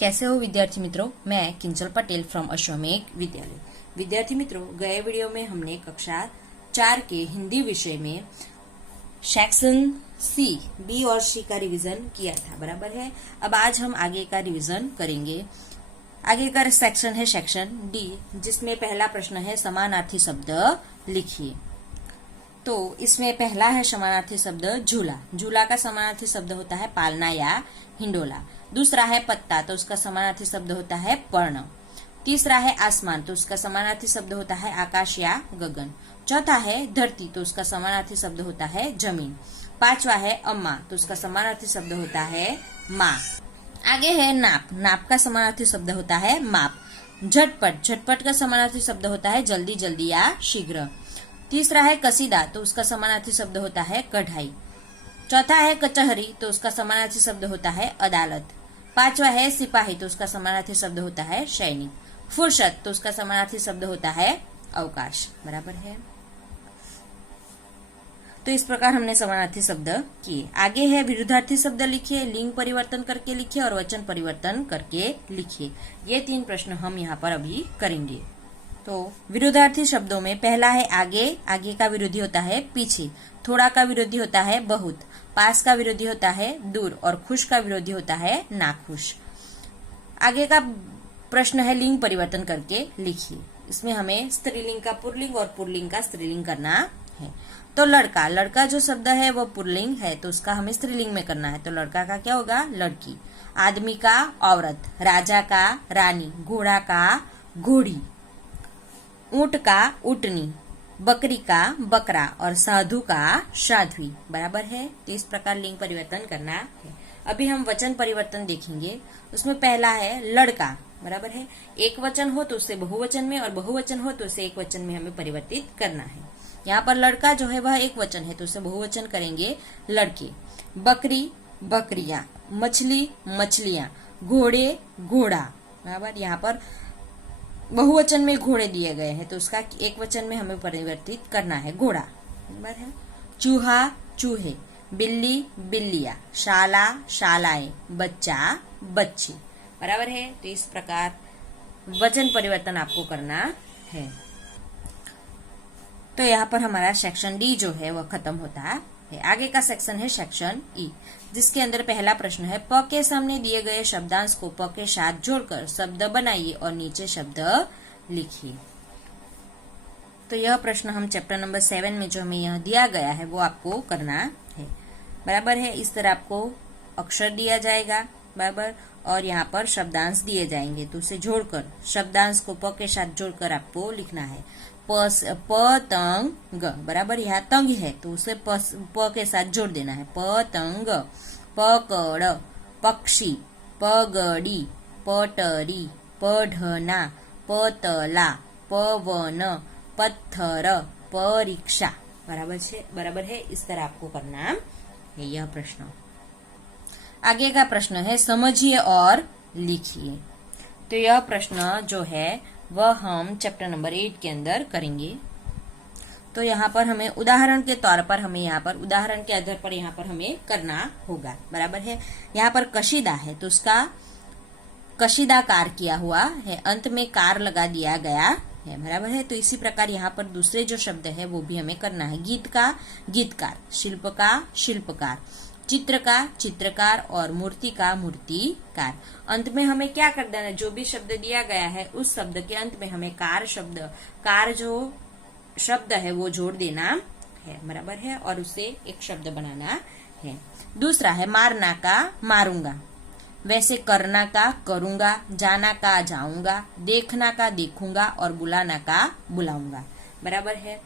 कैसे हो विद्यार्थी मित्रों। मैं किंजल पटेल फ्रॉम अश्वमेघ विद्यालय। विद्यार्थी मित्रों, गए वीडियो में हमने कक्षा 4 के हिंदी विषय में सेक्शन सी, बी और सी का रिवीजन किया था, बराबर है। अब आज हम आगे का रिवीजन करेंगे। आगे का सेक्शन है सेक्शन डी, जिसमें पहला प्रश्न है समानार्थी शब्द लिखिए। तो इसमें पहला है समानार्थी शब्द झूला। झूला का समानार्थी शब्द होता है पालना या हिंडोला। दूसरा है पत्ता, तो उसका समानार्थी शब्द होता है पर्ण। तीसरा है आसमान, तो उसका समानार्थी शब्द होता है आकाश या गगन। चौथा है धरती, तो उसका समानार्थी शब्द होता है जमीन। पांचवा है अम्मा, तो उसका समानार्थी शब्द होता है माँ। आगे है नाप। नाप का समानार्थी शब्द होता है माप। झटपट, झटपट का समानार्थी शब्द होता है जल्दी जल्दी या शीघ्र। तीसरा है कसीदा, तो उसका समानार्थी शब्द होता है कढ़ाई। चौथा है कचहरी, तो उसका समानार्थी शब्द होता है अदालत। पांचवा है सिपाही, तो उसका समानार्थी शब्द होता है सैनिक। फुर्सत, तो उसका समानार्थी शब्द होता है अवकाश, बराबर है। तो इस प्रकार हमने समानार्थी शब्द किए। आगे है विरुद्धार्थी शब्द लिखिए, लिंग परिवर्तन करके लिखिए और वचन परिवर्तन करके लिखिए। ये 3 प्रश्न हम यहाँ पर अभी करेंगे। तो विरुद्धार्थी शब्दों में पहला है आगे। आगे का विरोधी होता है पीछे। थोड़ा का विरोधी होता है बहुत। पास का विरोधी होता है दूर और खुश का विरोधी होता है नाखुश। आगे का प्रश्न है लिंग परिवर्तन करके लिखिए। इसमें हमें स्त्रीलिंग का पुल्लिंग और पुल्लिंग का स्त्रीलिंग करना है। तो लड़का, लड़का जो शब्द है वो पुल्लिंग है, तो उसका हमें स्त्रीलिंग में करना है। तो लड़का का क्या होगा? लड़की। आदमी का औरत। राजा का रानी। घोड़ा का घोड़ी। ऊंट का ऊंटनी। बकरी का बकरा और साधु का साध्वी, बराबर है। तो इस प्रकार लिंग परिवर्तन करना है। अभी हम वचन परिवर्तन देखेंगे। उसमें पहला है लड़का, बराबर है। एक वचन हो तो उसे बहुवचन में और बहुवचन हो तो उसे एक वचन में हमें परिवर्तित करना है। यहाँ पर लड़का जो है वह एक वचन है, तो उसे बहुवचन करेंगे लड़के। बकरी बकरियां। मछली मछलियां। घोड़े घोड़ा, बराबर। यहाँ पर बहुवचन में घोड़े दिए गए हैं, तो उसका एक वचन में हमें परिवर्तित करना है, घोड़ा, बराबर है। चूहा चूहे। बिल्ली बिल्लियां। शाला शालाएं। बच्चा बच्ची, बराबर है। तो इस प्रकार वचन परिवर्तन आपको करना है। तो यहाँ पर हमारा सेक्शन डी जो है वह खत्म होता है। आगे का सेक्शन है सेक्शन ई, जिसके अंदर पहला प्रश्न है प के सामने दिए गए शब्दांश को प के साथ जोड़कर शब्द बनाइए और नीचे शब्द लिखिए। तो यह प्रश्न हम चैप्टर नंबर 7 में जो हमें यह दिया गया है वो आपको करना है, बराबर है। इस तरह आपको अक्षर दिया जाएगा, बराबर, और यहाँ पर शब्दांश दिए जाएंगे, तो उसे जोड़कर शब्दांश को प के साथ जोड़कर आपको लिखना है। पतंग, बराबर। यहाँ तंग है तो उसे प के साथ जोड़ देना है। पतंग। पकड़ पक्षी। पगड़ी पटरी। पढ़ना पतला। पवन पत्थर। परीक्षा, बराबर है। इस तरह आपको करना है यह प्रश्न। आगे का प्रश्न है समझिए और लिखिए। तो यह प्रश्न जो है वह हम चैप्टर नंबर 8 के अंदर करेंगे। तो यहाँ पर हमें उदाहरण के तौर पर उदाहरण के आधार पर यहाँ पर हमें करना होगा, बराबर है। यहाँ पर कशीदा है तो उसका कशीदाकार किया हुआ है, अंत में कार लगा दिया गया है, बराबर है। तो इसी प्रकार यहाँ पर दूसरे जो शब्द है वो भी हमें करना है। गीत का गीतकार। शिल्प का शिल्पकार। चित्र का चित्रकार और मूर्ति का मूर्तिकार। अंत में हमें क्या कर देना है? जो भी शब्द दिया गया है उस शब्द के अंत में हमें कार जो शब्द है वो जोड़ देना है, बराबर है, और उसे एक शब्द बनाना है। दूसरा है मारना का मारूंगा। वैसे करना का करूंगा। जाना का जाऊंगा। देखना का देखूंगा और बुलाना का बुलाऊंगा, बराबर है।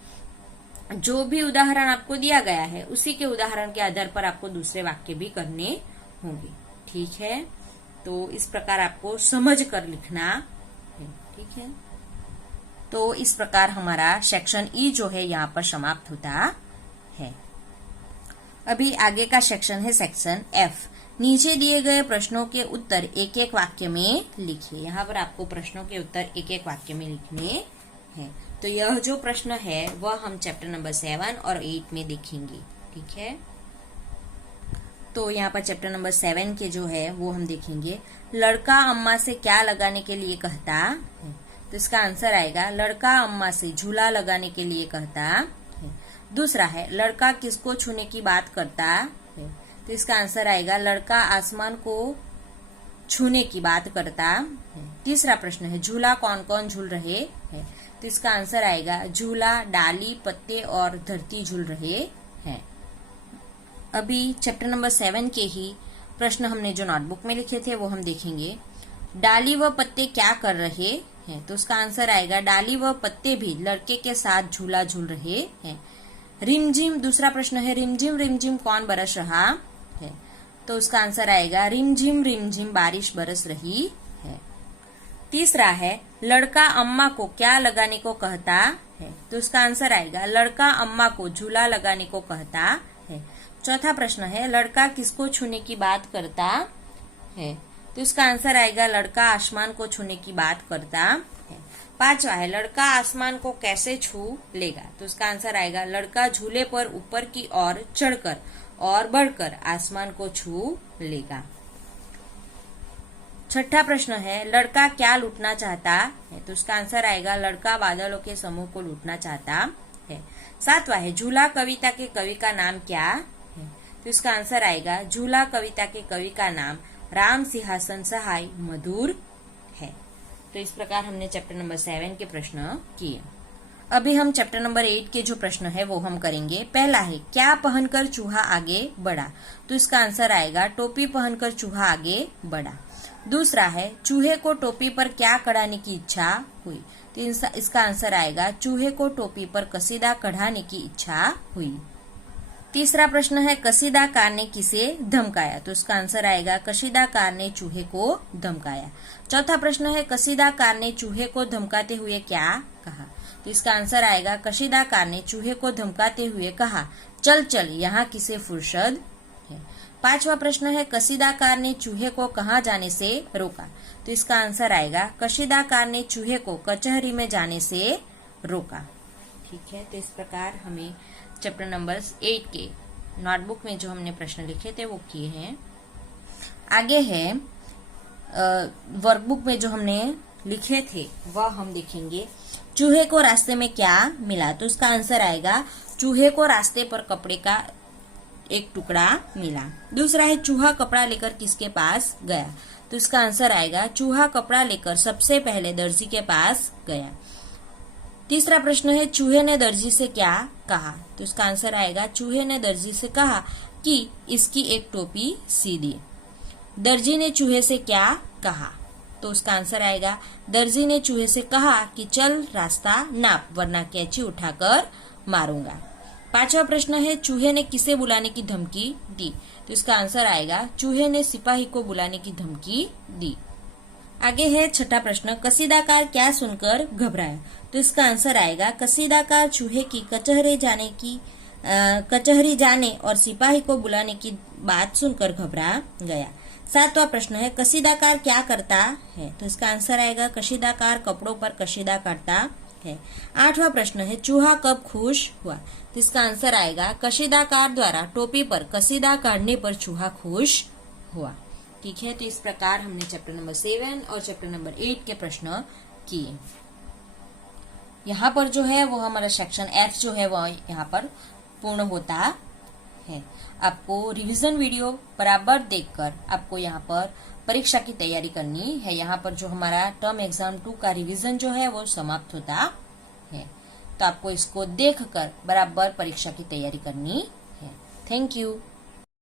जो भी उदाहरण आपको दिया गया है उसी के उदाहरण के आधार पर आपको दूसरे वाक्य भी करने होंगे, ठीक है। तो इस प्रकार आपको समझ कर लिखना है, ठीक है। तो इस प्रकार हमारा सेक्शन ई जो है यहाँ पर समाप्त होता है। अभी आगे का सेक्शन है सेक्शन एफ। नीचे दिए गए प्रश्नों के उत्तर एक एक वाक्य में लिखिए। यहाँ पर आपको प्रश्नों के उत्तर एक एक वाक्य में लिखने हैं। तो यह जो प्रश्न है वह हम चैप्टर नंबर 7 और 8 में देखेंगे, ठीक है। तो यहाँ पर चैप्टर नंबर 7 के जो है वो हम देखेंगे। लड़का अम्मा से क्या लगाने के लिए कहता है, तो इसका आंसर आएगा लड़का अम्मा से झूला लगाने के लिए कहता है। दूसरा है लड़का किसको छूने की बात करता है, तो इसका आंसर आएगा लड़का आसमान को छूने की बात करता है। तीसरा प्रश्न है झूला कौन कौन झूल रहे हैं, तो इसका आंसर आएगा झूला डाली पत्ते और धरती झूल रहे हैं। अभी चैप्टर नंबर 7 के ही प्रश्न हमने जो नोटबुक में लिखे थे वो हम देखेंगे। डाली व पत्ते क्या कर रहे हैं, तो उसका आंसर आएगा डाली व पत्ते भी लड़के के साथ झूला झूल रहे हैं। रिमझिम, दूसरा प्रश्न है रिमझिम रिमझिम कौन बरस रहा है, तो उसका आंसर आएगा रिमझिम रिमझिम बारिश बरस रही है। तीसरा है लड़का अम्मा को क्या लगाने को कहता है, तो उसका आंसर आएगा लड़का अम्मा को झूला लगाने को कहता है। चौथा प्रश्न है लड़का किसको छूने की बात करता है, तो इसका आंसर आएगा लड़का आसमान को छूने की बात करता है। पांचवा है लड़का आसमान को कैसे छू लेगा, तो इसका आंसर आएगा लड़का झूले पर ऊपर की ओर चढ़कर और बढ़कर आसमान को छू लेगा। छठा प्रश्न है लड़का क्या लूटना चाहता है, तो उसका आंसर आएगा लड़का बादलों के समूह को लूटना चाहता है। सातवां है झूला कविता के कवि का नाम क्या है, तो इसका आंसर आएगा झूला कविता के कवि का नाम राम सिंहासन सहाय मधुर है। तो इस प्रकार हमने चैप्टर नंबर 7 के प्रश्न किए। अभी हम चैप्टर नंबर 8 के जो प्रश्न है वो हम करेंगे। पहला है क्या पहनकर चूहा आगे बढ़ा, तो इसका आंसर आएगा टोपी पहनकर चूहा आगे बढ़ा। दूसरा है चूहे को टोपी पर क्या कढ़ाने की इच्छा हुई, तो इसका आंसर आएगा चूहे को टोपी पर कसीदा कढ़ाने की इच्छा हुई। तीसरा प्रश्न है कसीदाकार ने किसे धमकाया, तो इसका आंसर आएगा कसीदाकार ने चूहे को धमकाया। चौथा प्रश्न है कसीदाकार ने चूहे को धमकाते हुए क्या कहा, तो इसका आंसर आएगा कसीदाकार ने चूहे को धमकाते हुए कहा चल चल यहाँ किसे फुर्सत है। पांचवा प्रश्न है कसीदाकार ने चूहे को कहाँ जाने से रोका, तो इसका आंसर आएगा कसीदाकार ने चूहे को कचहरी में जाने से रोका। ठीक है, तो इस प्रकार हमें चैप्टर नंबर 8 के नोटबुक में जो हमने प्रश्न लिखे थे वो किए हैं। आगे है वर्कबुक में जो हमने लिखे थे वह हम देखेंगे। चूहे को रास्ते में क्या मिला, तो उसका आंसर आएगा चूहे को रास्ते पर कपड़े का एक टुकड़ा मिला। दूसरा है चूहा कपड़ा लेकर किसके पास गया, तो इसका आंसर आएगा चूहा कपड़ा लेकर सबसे पहले दर्जी के पास गया। तीसरा प्रश्न है चूहे ने दर्जी से क्या कहा, तो इसका आंसर आएगा चूहे ने दर्जी से कहा कि इसकी एक टोपी सी दी। दर्जी ने चूहे से क्या कहा, तो उसका आंसर आएगा दर्जी ने चूहे से कहा कि चल रास्ता नाप वरना कैंची उठाकर मारूंगा। पांचवा प्रश्न है चूहे ने किसे बुलाने की धमकी दी, तो इसका आंसर आएगा चूहे ने सिपाही को बुलाने की धमकी दी। आगे है छठा प्रश्न कसीदाकार क्या सुनकर घबराया, तो इसका आंसर आएगा कसीदाकार चूहे की कचहरी जाने और सिपाही को बुलाने की बात सुनकर घबरा गया। सातवां प्रश्न है कसीदाकार क्या करता है, तो इसका आंसर आएगा कसीदाकार कपड़ों पर कसीदा करता है। आठवां प्रश्न है चूहा कब खुश हुआ, तो इसका आंसर आएगा कसीदाकार द्वारा टोपी पर कसीदा काटने पर चूहा खुश हुआ। ठीक है, तो इस प्रकार हमने चैप्टर नंबर 7 और चैप्टर नंबर 8 के प्रश्न किए। यहाँ पर जो है वो हमारा सेक्शन F जो है वो यहाँ पर पूर्ण होता है। आपको रिवीजन वीडियो बराबर देखकर आपको यहाँ पर परीक्षा की तैयारी करनी है। यहाँ पर जो हमारा टर्म एग्जाम 2 का रिवीजन जो है वो समाप्त होता है, तो आपको इसको देखकर बराबर परीक्षा की तैयारी करनी है। Thank you.